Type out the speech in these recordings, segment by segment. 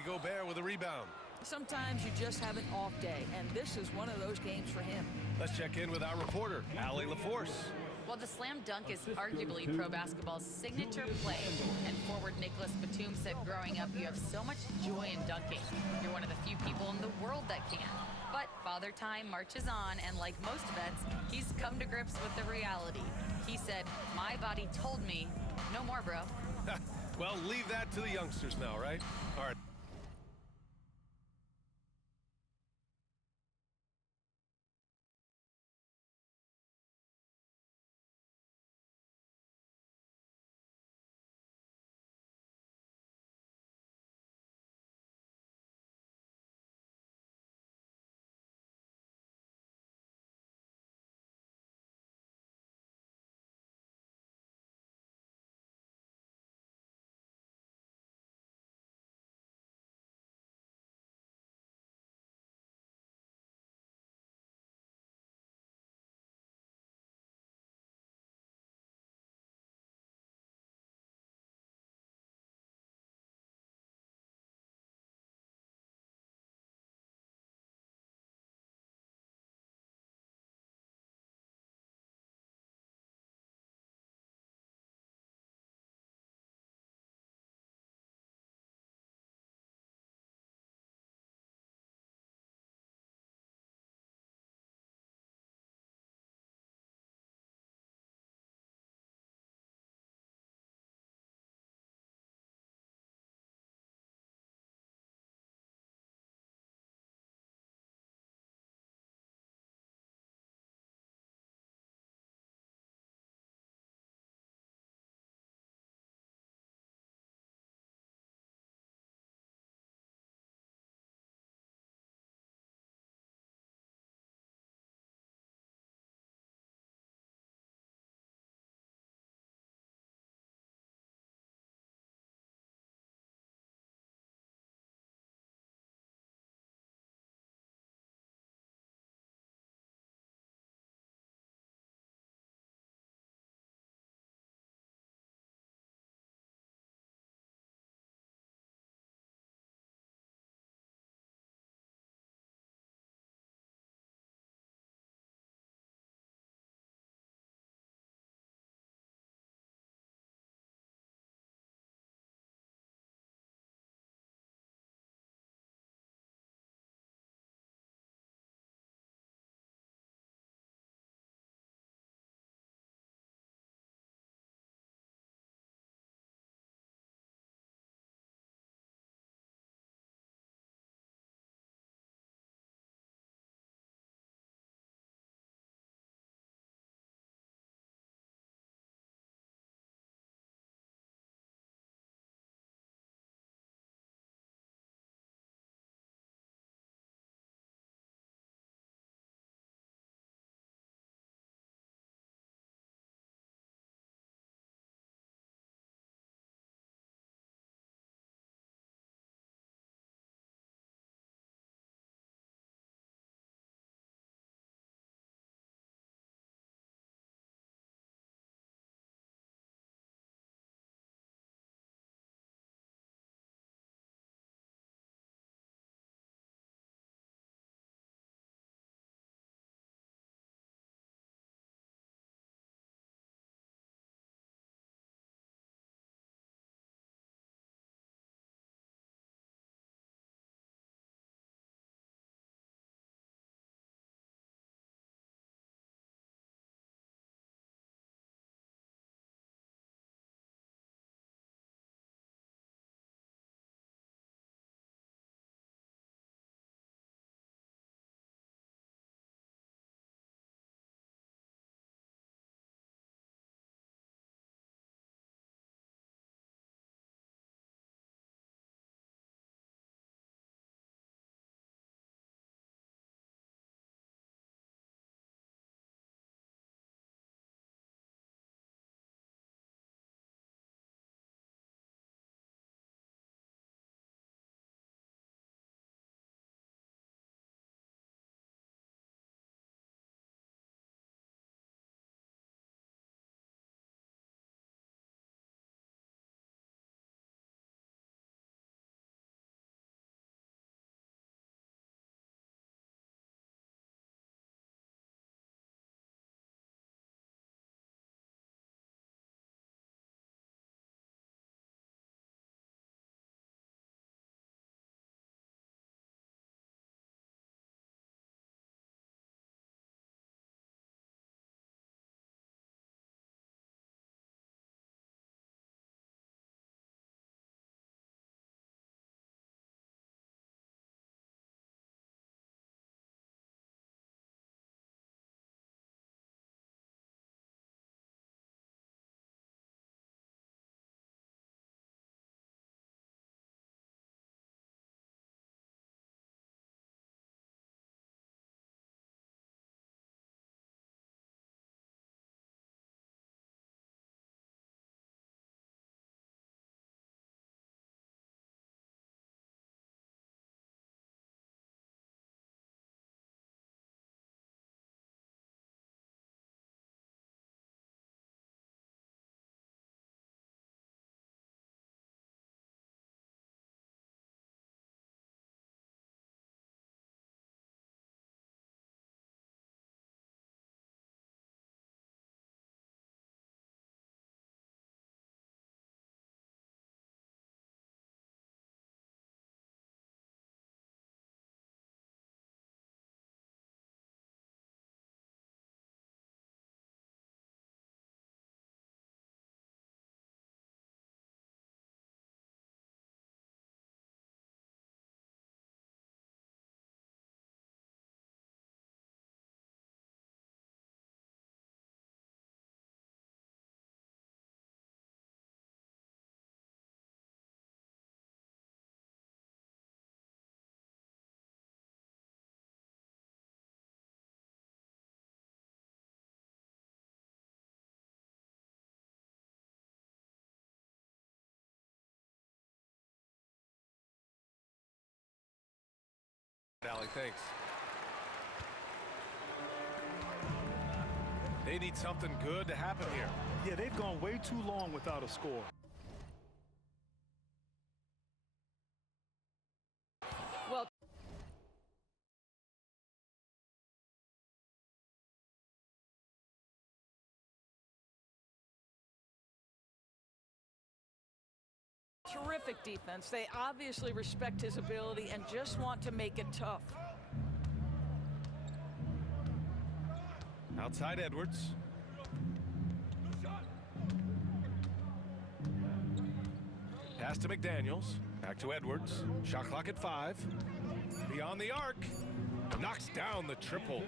Gobert with a rebound. Sometimes you just have an off day, and this is one of those games for him. Let's check in with our reporter, Allie LaForce. Well, the slam dunk is arguably pro basketball's signature play. And forward Nicholas Batum said growing up, you have so much joy in dunking. You're one of the few people in the world that can. But Father Time marches on, and like most vets, he's come to grips with the reality. He said, my body told me, no more, bro. Well, leave that to the youngsters now, right? All right. Allie, thanks. They need something good to happen here. Yeah, they've gone way too long without a score. Well, terrific defense. They obviously respect his ability and just want to make it tough. Outside Edwards. Pass to McDaniels. Back to Edwards. Shot clock at 5. Beyond the arc. Knocks down the triple.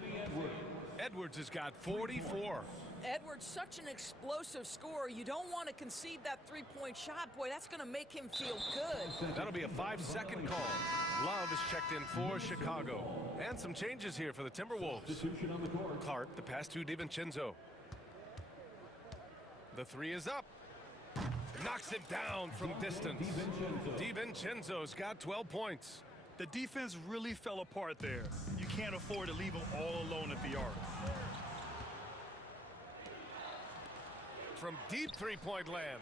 Edwards has got 44. Edwards, such an explosive scorer. You don't want to concede that three-point shot. Boy, that's going to make him feel good. That'll be a 5-second call. Love is checked in for Chicago. And some changes here for the Timberwolves. Clark, the pass to DiVincenzo. The 3 is up. Knocks it down from distance. DiVincenzo's got 12 points. The defense really fell apart there. You can't afford to leave them all alone at the arc. From deep three-point land.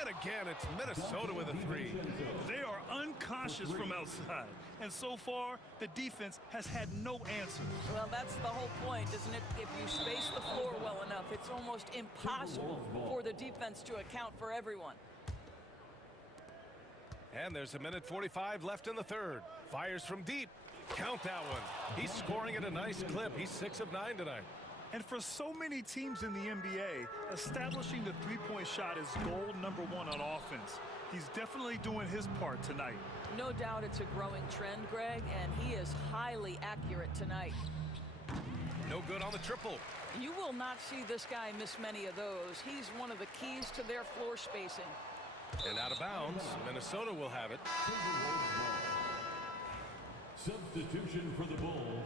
And again, it's Minnesota with a 3. They are unconscious from outside. And so far, the defense has had no answer. Well, that's the whole point, isn't it? If you space the floor well enough, it's almost impossible for the defense to account for everyone. And there's 1:45 left in the third. Fires from deep. Count that one. He's scoring at a nice clip. He's 6 of 9 tonight. And for so many teams in the NBA, establishing the three-point shot is goal number 1 on offense. He's definitely doing his part tonight. No doubt it's a growing trend, Greg, and he is highly accurate tonight. No good on the triple. You will not see this guy miss many of those. He's one of the keys to their floor spacing. And out of bounds, Minnesota will have it. Substitution for the Bulls.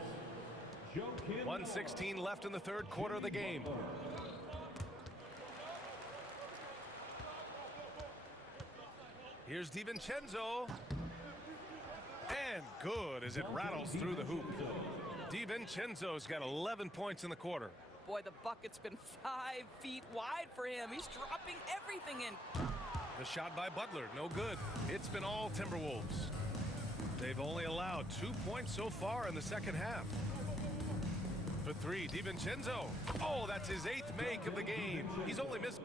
1:16 left in the third quarter of the game. Here's DiVincenzo. And good as it rattles through the hoop. DiVincenzo's got 11 points in the quarter. Boy, the bucket's been 5 feet wide for him. He's dropping everything in. The shot by Butler, no good. It's been all Timberwolves. They've only allowed 2 points so far in the second half. For 3, DiVincenzo. Oh, that's his 8th make of the game. He's only missed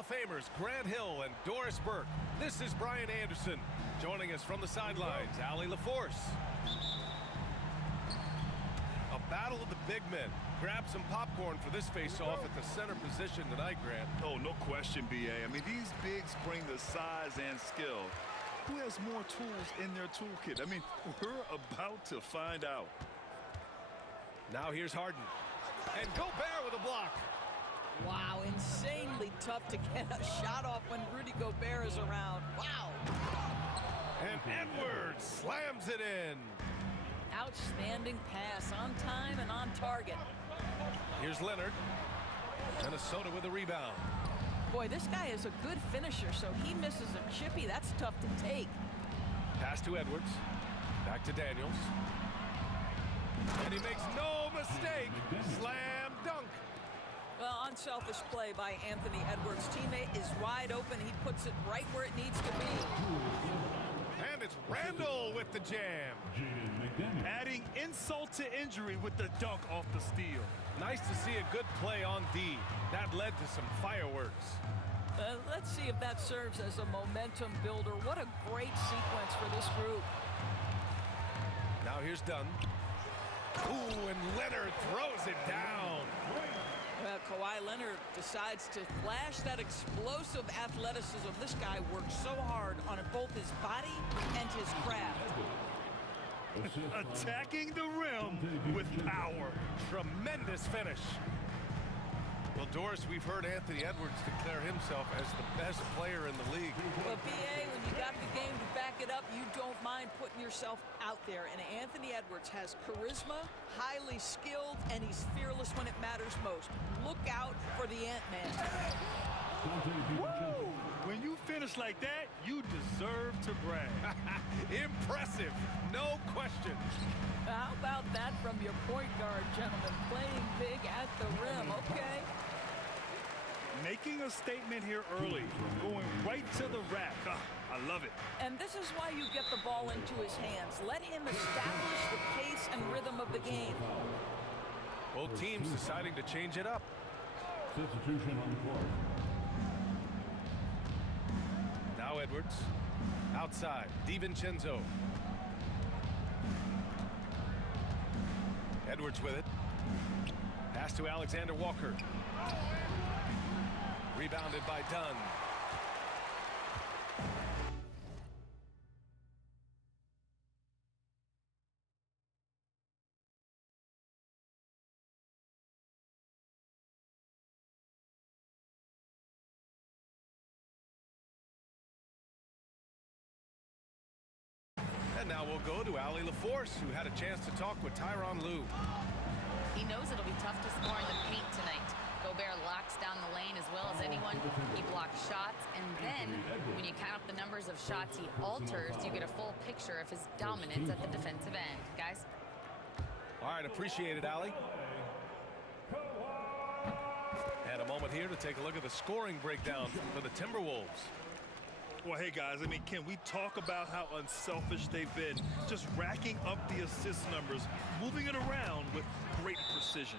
of Famers Grant Hill and Doris Burke. This is Brian Anderson. Joining us from the sidelines, Allie LaForce. A battle of the big men. Grab some popcorn for this face-off at the center position tonight, Grant. Oh, no question, B.A. I mean, these bigs bring the size and skill. Who has more tools in their toolkit? I mean, we're about to find out. Now here's Harden. And Gobert with a block. Wow, insanely tough to get a shot off when Rudy Gobert is around. Wow. And Edwards slams it in. Outstanding pass, on time and on target. Here's Leonard. Minnesota with a rebound. Boy, this guy is a good finisher, so he misses a chippy. That's tough to take. Pass to Edwards. Back to Daniels. And he makes no mistake. Slam dunk. Well, unselfish play by Anthony Edwards. Teammate is wide open. He puts it right where it needs to be. And it's Randall with the jam. Adding insult to injury with the dunk off the steal. Nice to see a good play on D. That led to some fireworks. Let's see if that serves as a momentum builder. What a great sequence for this group. Now here's Dunn. Ooh, and Leonard throws it down. Kawhi Leonard decides to flash that explosive athleticism. This guy works so hard on both his body and his craft. Attacking the rim with power. Tremendous finish. Well, Doris, we've heard Anthony Edwards declare himself as the best player in the league. Well, B.A., when you got the game to back it up, you don't mind putting yourself out there. And Anthony Edwards has charisma, highly skilled, and he's fearless when it matters most. Look out for the Ant-Man. Woo! When you finish like that, you deserve to brag. Impressive, no question. How about that from your point guard, gentlemen? Playing big at the rim, okay? Making a statement here early, going right to the rack. I love it. And this is why you get the ball into his hands. Let him establish the pace and rhythm of the game. Both teams deciding to change it up. Substitution on the court. Now Edwards. Outside, DiVincenzo. Edwards with it. Pass to Alexander Walker. Rebounded by Dunn. And now we'll go to Allie LaForce, who had a chance to talk with Tyronn Lue. He knows it'll be tough to score in the paint tonight. Gobert locks down the lane as well as anyone. He blocks shots, and then when you count up the numbers of shots he alters, you get a full picture of his dominance at the defensive end. Guys? All right, appreciate it, Allie. And a moment here to take a look at the scoring breakdown for the Timberwolves. Well, hey, guys, I mean, can we talk about how unselfish they've been? Just racking up the assist numbers, moving it around with great precision.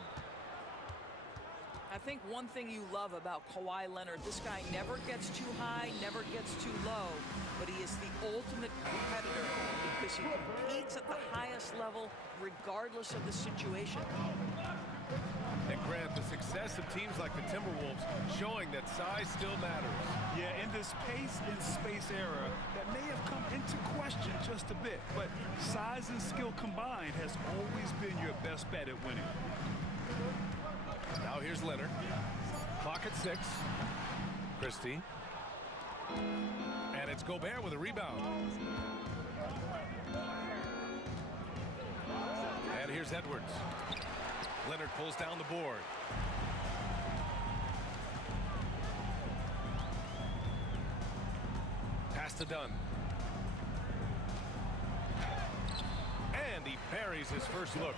I think one thing you love about Kawhi Leonard, this guy never gets too high, never gets too low, but he is the ultimate competitor because he competes at the highest level regardless of the situation. And Grant, the success of teams like the Timberwolves showing that size still matters. Yeah, in this pace and space era, that may have come into question just a bit, but size and skill combined has always been your best bet at winning. Now here's Leonard. Clock at 6. Christie. And it's Gobert with a rebound. And here's Edwards. Leonard pulls down the board. Pass to Dunn. And he buries his first look.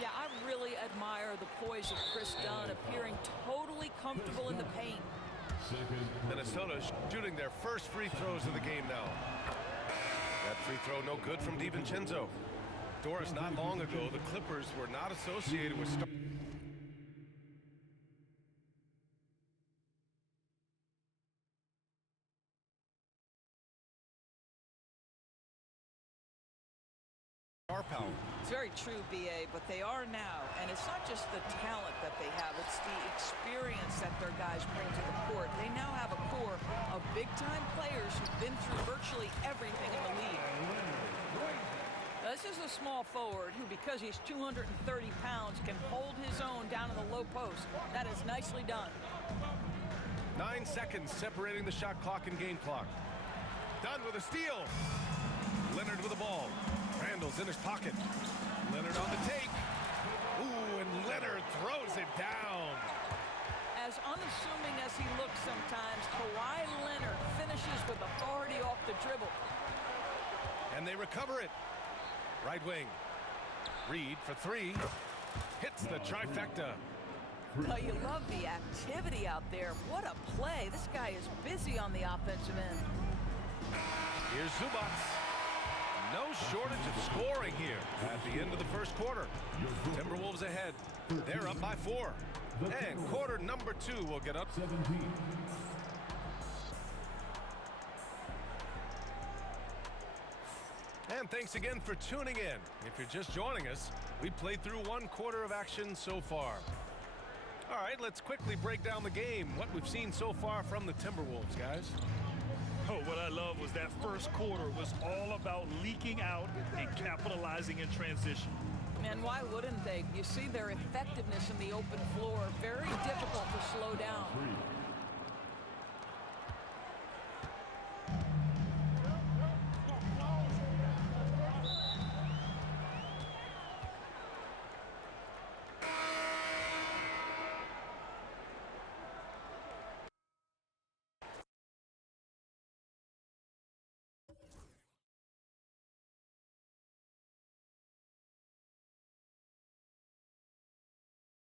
Yeah, I really admire the poise of Kris Dunn, appearing totally comfortable in the paint. Minnesota shooting their first free throws of the game now. That free throw no good from DiVincenzo. Doris, not long ago, the Clippers were not associated with firepower. It's very true, B.A., but they are now. And it's not just the talent that they have, it's the experience that their guys bring to the court. They now have a core of big-time players who've been through virtually everything in the league. Now, this is a small forward who, because he's 230 pounds, can hold his own down in the low post. That is nicely done. 9 seconds separating the shot clock and game clock. Dunn with a steal. Leonard with the ball. Randall's in his pocket. Leonard on the take. Ooh, and Leonard throws it down. As unassuming as he looks sometimes, Kawhi Leonard finishes with authority off the dribble. And they recover it. Right wing. Reed for three. Hits the trifecta. Oh, you love the activity out there. What a play. This guy is busy on the offensive end. Here's Zubac. No shortage of scoring here at the end of the first quarter. Timberwolves ahead. They're up by 4. And quarter number 2 will get up. 17. And thanks again for tuning in. If you're just joining us, we played through 1 quarter of action so far. All right, let's quickly break down the game, what we've seen so far from the Timberwolves, guys. Oh, what I love was that first quarter was all about leaking out and capitalizing in transition. And why wouldn't they? You see their effectiveness in the open floor. Very difficult to slow down.